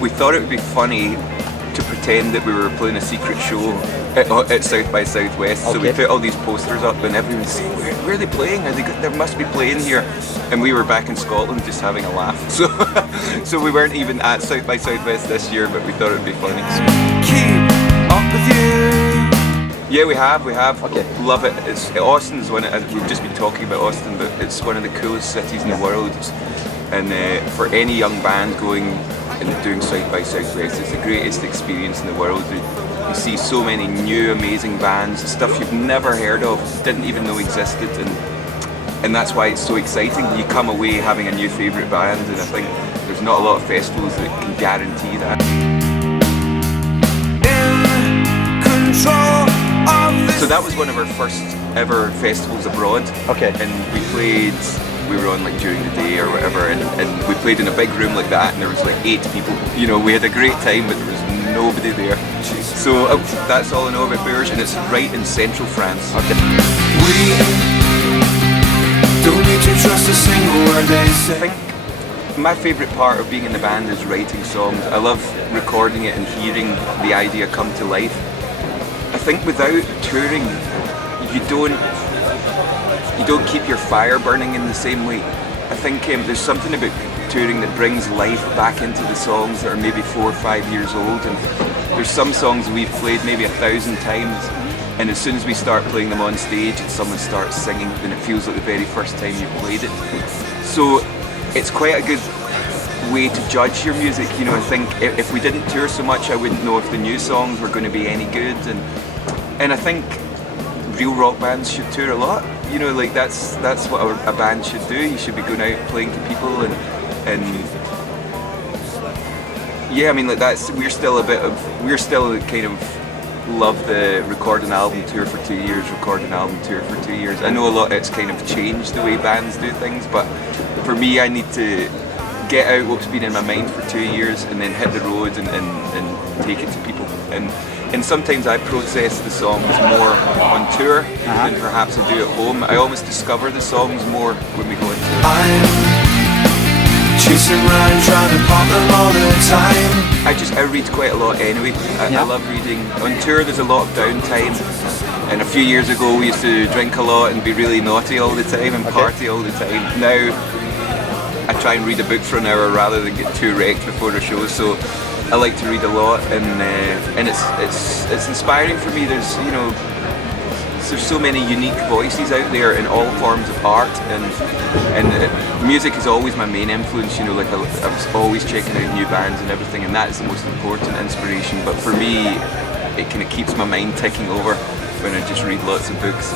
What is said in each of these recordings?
We thought it would be funny to pretend that we were playing a secret show at South by Southwest. So we put all these posters up and everyone's saying, where are they playing? They must be playing here. And we were back in Scotland just having a laugh. So so we weren't even at South by Southwest this year, but we thought it would be funny. Keep up with you. Yeah, we have. Okay. Love it. Austin's we've just been talking about Austin, but it's one of the coolest cities in the world. And for any young band going and doing South by Southwest, it's the greatest experience in the world. You see so many new amazing bands, stuff you've never heard of, didn't even know existed, and that's why it's so exciting. You come away having a new favourite band, and I think there's not a lot of festivals that can guarantee that. So that was one of our first ever festivals abroad. Okay. And we were on like during the day or whatever, and we played in a big room like that, and there was like 8 people. You know, we had a great time, but there was nobody there. So that's all I know about Bourges, and it's right in central France. Okay. We don't need to trust a single word they say. I think my favourite part of being in the band is writing songs. I love recording it and hearing the idea come to life. I think without touring, you don't keep your fire burning in the same way. I think there's something about touring that brings life back into the songs that are maybe 4 or 5 years old, and there's some songs we've played maybe 1,000 times, and as soon as we start playing them on stage and someone starts singing, then it feels like the very first time you played it. So it's quite a good way to judge your music. You know, I think if we didn't tour so much, I wouldn't know if the new songs were going to be any good, and I think real rock bands should tour a lot. You know, like that's what a band should do. You should be going out playing to people, and yeah, I mean, like we're still kind of love the record an album, tour for 2 years, record an album, tour for 2 years. I know a lot it's kind of changed the way bands do things, but for me, I need to get out what's been in my mind for 2 years and then hit the road and take it to people. And sometimes I process the songs more on tour than perhaps I do at home. I always discover the songs more when we go on tour. I'm chasing around trying to pop them all the time. I read quite a lot anyway. I love reading. On tour there's a lot of downtime, and a few years ago we used to drink a lot and be really naughty all the time and party all the time. Now I try and read a book for an hour rather than get too wrecked before a show. So I like to read a lot, and it's inspiring for me. There's so many unique voices out there in all forms of art, and music is always my main influence. You know, like I was always checking out new bands and everything, and that's the most important inspiration. But for me, it kind of keeps my mind ticking over when I just read lots of books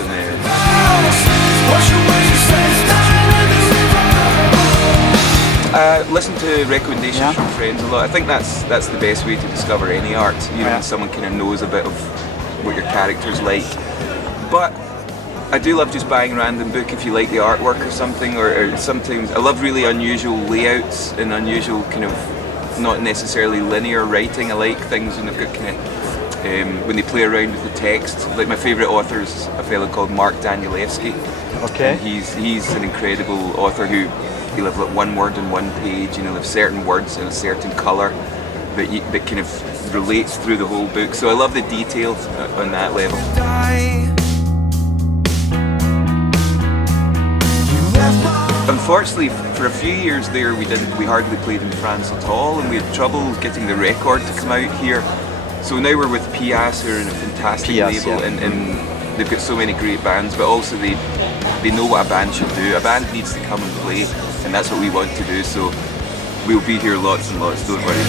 listen to recommendations from friends a lot. I think that's the best way to discover any art. You know, when someone kind of knows a bit of what your character's like. But I do love just buying a random book if you like the artwork or something, or sometimes I love really unusual layouts and unusual kind of not necessarily linear writing. I like things when they've got kind of when they play around with the text. Like my favourite author is a fellow called Mark Danielewski. Okay. And he's an incredible author he'll have like one word on one page, you know, have certain words in a certain colour that kind of relates through the whole book. So I love the detail on that level. Unfortunately, for a few years there, we hardly played in France at all, and we had trouble getting the record to come out here. So now we're with Pias, who are in a fantastic label, and they've got so many great bands, but also they know what a band should do. A band needs to come and play, and that's what we want to do, so we'll be here lots and lots, don't worry.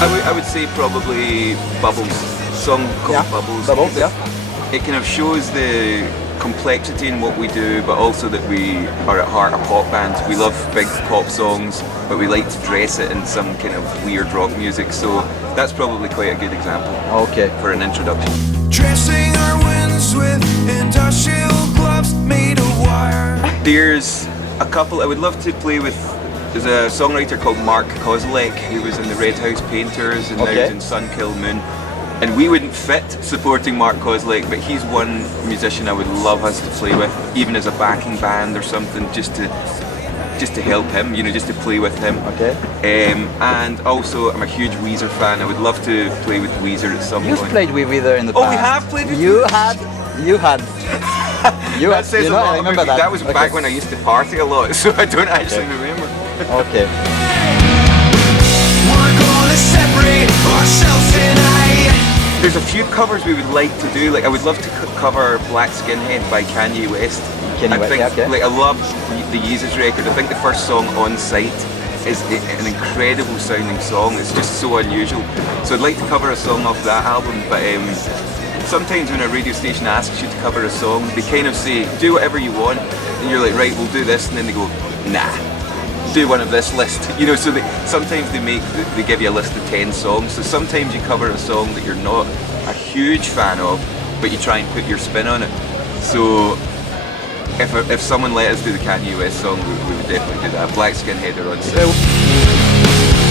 I would say probably Bubbles, a song called Bubbles. It kind of shows the complexity in what we do, but also that we are at heart a pop band. We love big pop songs, but we like to dress it in some kind of weird rock music, so that's probably quite a good example for an introduction. Dressing our winds with industrial gloves made of wire. There's a couple I would love to play with. There's a songwriter called Mark Kozlek who was in the Red House Painters and now he's in Sun Kil Moon. And we wouldn't fit supporting Mark Kozlek, but he's one musician I would love us to play with, even as a backing band or something, just to just to help him, you know, just to play with him. Okay. And also, I'm a huge Weezer fan. I would love to play with Weezer at some You've point. played with Weezer in the Oh, past. we have played with You Weezer? had. That says you a know, lot I remember about me. that. That was back when I used to party a lot, so I don't actually remember. Okay. We're gonna separate ourselves tonight. There's a few covers we would like to do. Like, I would love to cover Black Skinhead by Kanye West. Kanye I West, think, yeah, okay. like, I love the Yeezus record. I think the first song, On Sight, is an incredible sounding song. It's just so unusual. So I'd like to cover a song off that album, but sometimes when a radio station asks you to cover a song, they kind of say, do whatever you want, and you're like, right, we'll do this, and then they go, nah, do one of this list. You know, so sometimes they give you a list of 10 songs, so sometimes you cover a song that you're not a huge fan of, but you try and put your spin on it. So if someone let us do the Kanye West song, we would definitely do that. Black Skinhead or On Sight.